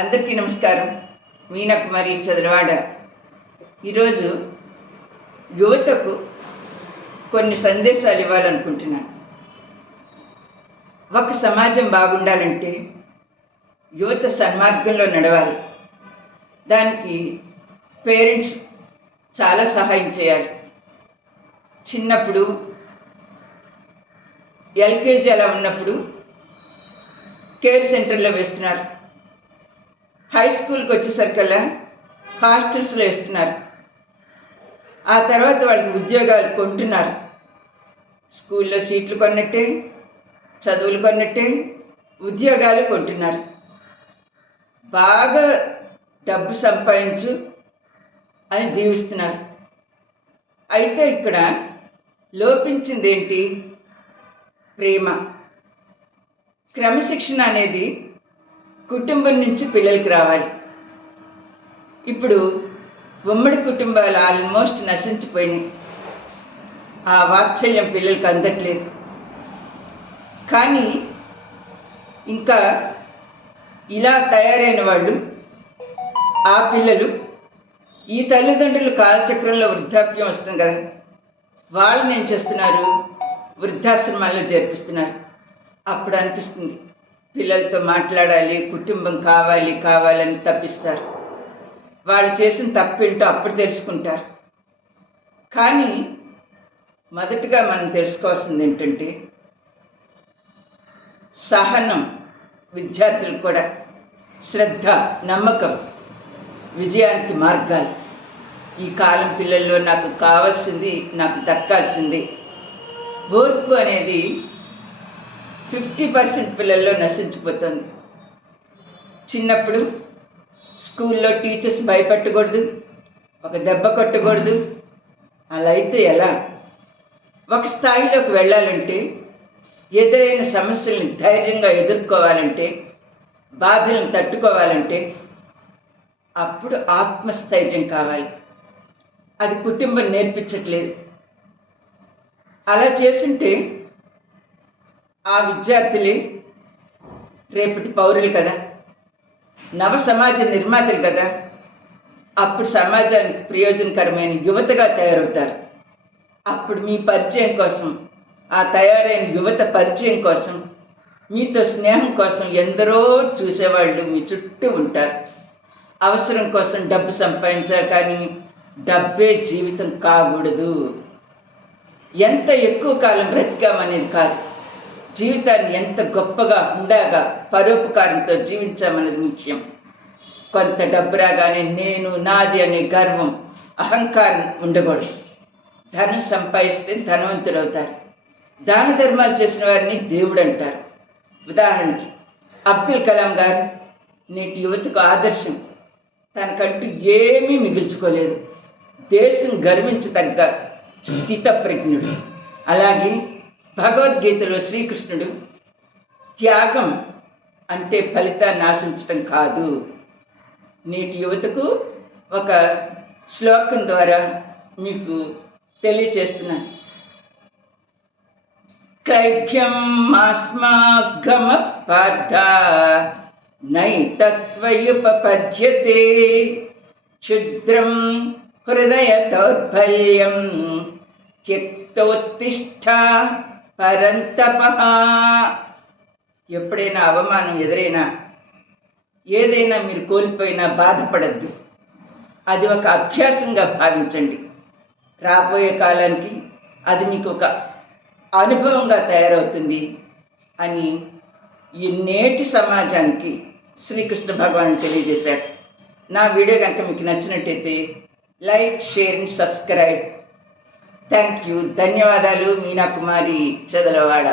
అందరికీ నమస్కారం. మీనా కుమారి చదలవాడ. ఈరోజు యువతకు కొన్ని సందేశాలు ఇవ్వాలనుకుంటున్నాను. ఒక సమాజం బాగుండాలంటే యువత సన్మార్గంలో నడవాలి. దానికి పేరెంట్స్ చాలా సహాయం చేయాలి. చిన్నప్పుడు ఎల్కేజీ అలా ఉన్నప్పుడు కేర్ సెంటర్లో వేస్తున్నారు. హై స్కూల్కి వచ్చేసరికల్లా హాస్టల్స్లో వేస్తున్నారు. ఆ తర్వాత వాళ్ళకి ఉద్యోగాలు కొంటున్నారు. స్కూల్లో సీట్లు కొన్నట్టే, చదువులు కొన్నట్టే, ఉద్యోగాలు కొంటున్నారు. బాగా డబ్బు సంపాదించు అని దీవిస్తున్నారు. అయితే ఇక్కడ లోపించింది ఏంటి? ప్రేమ. క్రమశిక్షణ అనేది కుటుంబం నుంచి పిల్లలకి రావాలి. ఇప్పుడు ఉమ్మడి కుటుంబాలు ఆల్మోస్ట్ నశించిపోయినాయి. ఆ వాత్సల్యం పిల్లలకి అందట్లేదు. కానీ ఇంకా ఇలా తయారైన వాళ్ళు, ఆ పిల్లలు, ఈ తల్లిదండ్రులు కాలచక్రంలో వృద్ధాప్యం వస్తుంది కదా, వాళ్ళని ఏం చేస్తున్నారు? వృద్ధాశ్రమాల్లో చేర్పిస్తున్నారు. అప్పుడు అనిపిస్తుంది పిల్లలతో మాట్లాడాలి, కుటుంబం కావాలని తప్పిస్తారు. వాళ్ళు చేసిన తప్పేంటో అప్పుడు తెలుసుకుంటారు. కానీ మొదటగా మనం తెలుసుకోవాల్సింది ఏంటంటే సహనం. విద్యార్థులు కూడా శ్రద్ధ, నమ్మకం విజయానికి మార్గాలు. ఈ కాలం పిల్లల్లో నాకు కావాల్సింది, నాకు దక్కాల్సింది. ఓర్పు అనేది 50% పిల్లల్లో నశించిపోతుంది. చిన్నప్పుడు స్కూల్లో టీచర్స్ భయపెట్టకూడదు, ఒక దెబ్బ కొట్టకూడదు. అలా అయితే ఎలా? ఒక స్థాయిలోకి వెళ్ళాలంటే, ఎదురైన సమస్యల్ని ధైర్యంగా ఎదుర్కోవాలంటే, బాధలను తట్టుకోవాలంటే అప్పుడు ఆత్మస్థైర్యం కావాలి. అది కుటుంబం నేర్పించట్లేదు. అలా చేస్తుంటే ఆ విద్యార్థులే రేపటి పౌరులు కదా, నవ సమాజ నిర్మాతలు కదా. అప్పుడు సమాజానికి ప్రయోజనకరమైన యువతగా తయారవుతారు. అప్పుడు మీ పరిచయం కోసం, ఆ తయారైన యువత పరిచయం కోసం, మీతో స్నేహం కోసం ఎందరో చూసేవాళ్ళు మీ చుట్టూ ఉంటారు. అవసరం కోసం డబ్బు సంపాదించాలి, కానీ డబ్బే జీవితం కాకూడదు. ఎంత ఎక్కువ కాలం బ్రతికామనేది కాదు, జీవితాన్ని ఎంత గొప్పగా, హుందాగా, పరోపకారంతో జీవించామన్నది ముఖ్యం. కొంత డబ్బు రాగానే నేను, నాది అనే గర్వం, అహంకారం ఉండకూడదు. ధనం సంపాదిస్తే ధనవంతులు అవుతారు. దాన ధర్మాలు చేసిన వారిని దేవుడు అంటారు. ఉదాహరణకి అబ్దుల్ కలాం గారు నేటి యువతకు ఆదర్శం. తనకంటూ ఏమీ మిగిల్చుకోలేదు. దేశం గర్వించదగ్గ స్థితప్రజ్ఞుడు. అలాగే భగవద్గీతలో శ్రీకృష్ణుడు త్యాగం అంటే ఫలితాన్ని ఆశించటం కాదు. నేటి యువతకు ఒక శ్లోకం ద్వారా మీకు తెలియచేస్తున్నాను. క్లైభ్యం ఆస్మాగమ పార్థ నైతత్వయుపపద్యతే క్షుద్రం హృదయ దౌర్బల్యం త్యక్తోత్తిష్ఠ పరంతపః. ఎప్పుడైనా అవమానం ఎదురైనా, ఏదైనా మీరు కోల్పోయినా బాధపడద్దు. అది ఒక అభ్యాసంగా భావించండి. రాబోయే కాలానికి అది మీకు ఒక అనుభవంగా తయారవుతుంది అని ఈ నేటి సమాజానికి శ్రీకృష్ణ భగవానుడు తెలియజేశాడు. నా వీడియో కనుక మీకు నచ్చినట్టయితే like, share and subscribe. Thank you. ధన్యవాదాలు. మీనా కుమారి చదలవాడ.